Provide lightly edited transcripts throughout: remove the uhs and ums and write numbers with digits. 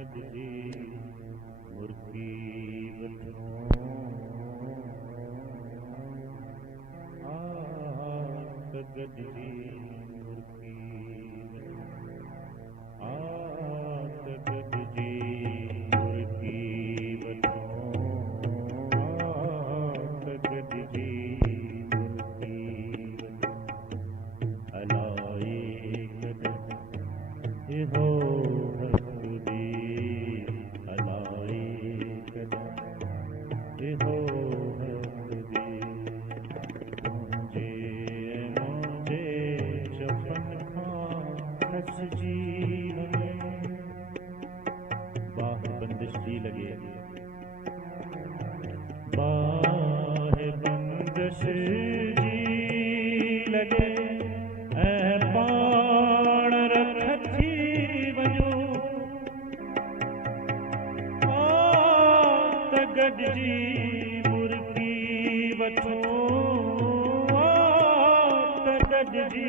जी मुर्गी बनो गज जी मुर्गी गज जी मुर्गी बनो गज जी मुर्गी अलाए गज हो बाह बंदिश जी लगे बाह बंदिश जी लगे ऐं पाण रखी वञो त गज जी मुर्गी वठो त गज जी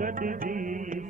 गज जी